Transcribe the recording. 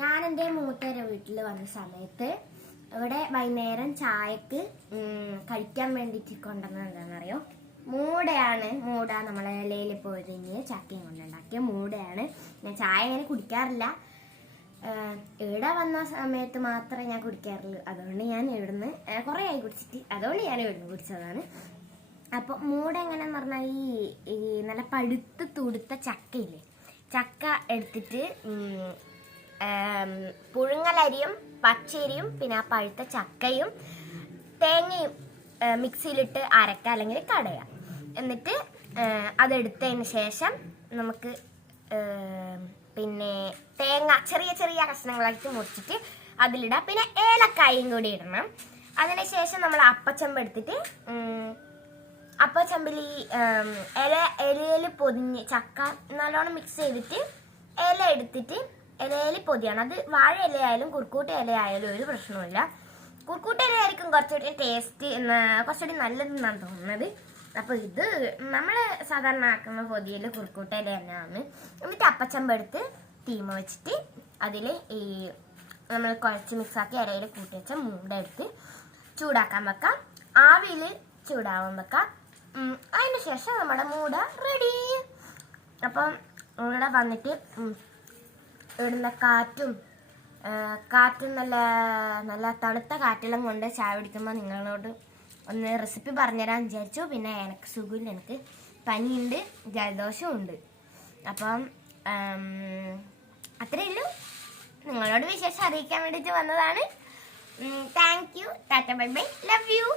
ഞാൻ എന്റെ മൂത്തരെ വീട്ടിൽ വന്ന സമയത്ത് ഇവിടെ വൈകുന്നേരം ചായക്ക് കഴിക്കാൻ വേണ്ടിയിട്ട് കൊണ്ടുവന്നത് എന്താണെന്നറിയോ? മൂടയാണ്. മൂട നമ്മളെ ഇലയിൽ പൊഴിഞ്ഞ് ചക്കയും കൊണ്ടുണ്ടാക്കിയ മൂടയാണ്. ഞാൻ ചായ അങ്ങനെ കുടിക്കാറില്ല. ഇവിടെ വന്ന സമയത്ത് മാത്രമേ ഞാൻ കുടിക്കാറുള്ളൂ. അതുകൊണ്ട് ഞാൻ ഇവിടുന്ന് കുറേ ആയി കുടിച്ചിട്ട്. അതുകൊണ്ട് ഞാൻ ഇവിടുന്ന് കുടിച്ചതാണ്. അപ്പോൾ മൂട എങ്ങനെയാന്ന് പറഞ്ഞാൽ ഈ ഈ നല്ല പഴുത്ത് തുടുത്ത ചക്കയില്ലേ? ചക്ക എടുത്തിട്ട് പുഴുങ്ങലരിയും പച്ചരിയും പിന്നെ ആ പഴുത്ത ചക്കയും തേങ്ങയും മിക്സിയിലിട്ട് അരക്കുക അല്ലെങ്കിൽ കടയുക. എന്നിട്ട് അതെടുത്തതിന് ശേഷം നമുക്ക് പിന്നെ തേങ്ങ ചെറിയ ചെറിയ കഷ്ണങ്ങളായിട്ട് മുറിച്ചിട്ട് അതിലിടാം. പിന്നെ ഏലക്കായും കൂടി ഇടണം. അതിനുശേഷം നമ്മൾ അപ്പച്ചമ്പ് എടുത്തിട്ട് അപ്പച്ചമ്പിൽ അപ്പൊ ചെമ്പിൽ ഈ ഇല ഇലയിൽ പൊതിഞ്ഞ് ചക്ക നല്ലോണം മിക്സ് ചെയ്തിട്ട് ഇല എടുത്തിട്ട് ഇലയിൽ പൊതിയാണ്. അത് വാഴ ഇലയായാലും കുറുക്കൂട്ട ഇലയായാലും ഒരു പ്രശ്നവുമില്ല. കുറുക്കൂട്ട ഇലയായിരിക്കും കുറച്ചുകൂടി ടേസ്റ്റ് കുറച്ചുകൂടി നല്ലതെന്നാണ് തോന്നുന്നത്. അപ്പോൾ ഇത് നമ്മൾ സാധാരണ ആക്കുന്ന പൊതിയിൽ കുറുക്കൂട്ട ഇല തന്നെയാണ് എന്നിട്ട് അപ്പച്ചമ്പെടുത്ത് തീമ വെച്ചിട്ട് അതിൽ ഈ നമ്മൾ കുഴച്ച് മിക്സാക്കി ഇലയിൽ കൂട്ടി വെച്ച മൂട എടുത്ത് ചൂടാക്കാൻ വെക്കാം. ആവിയിൽ ചൂടാവാൻ വെക്കാം. അതിന് ശേഷം നമ്മുടെ മൂട റെഡി അപ്പം ഇവിടെ വന്നിട്ട് ഇവിടുന്ന് കാറ്റും കാറ്റും നല്ല നല്ല തണുത്ത കാറ്റെല്ലാം കൊണ്ട് ചായ പിടിക്കുമ്പോൾ നിങ്ങളോട് ഒന്ന് റെസിപ്പി പറഞ്ഞുതരാൻ വിചാരിച്ചു. പിന്നെ എനിക്ക് സുഖമില്ല എനിക്ക് പനിയുണ്ട് ജലദോഷമുണ്ട് അപ്പം അത്രയേ ഉള്ളൂ. നിങ്ങളോട് വിശേഷം അറിയിക്കാൻ വേണ്ടിയിട്ട് വന്നതാണ്. Thank you tata bye bye. Love you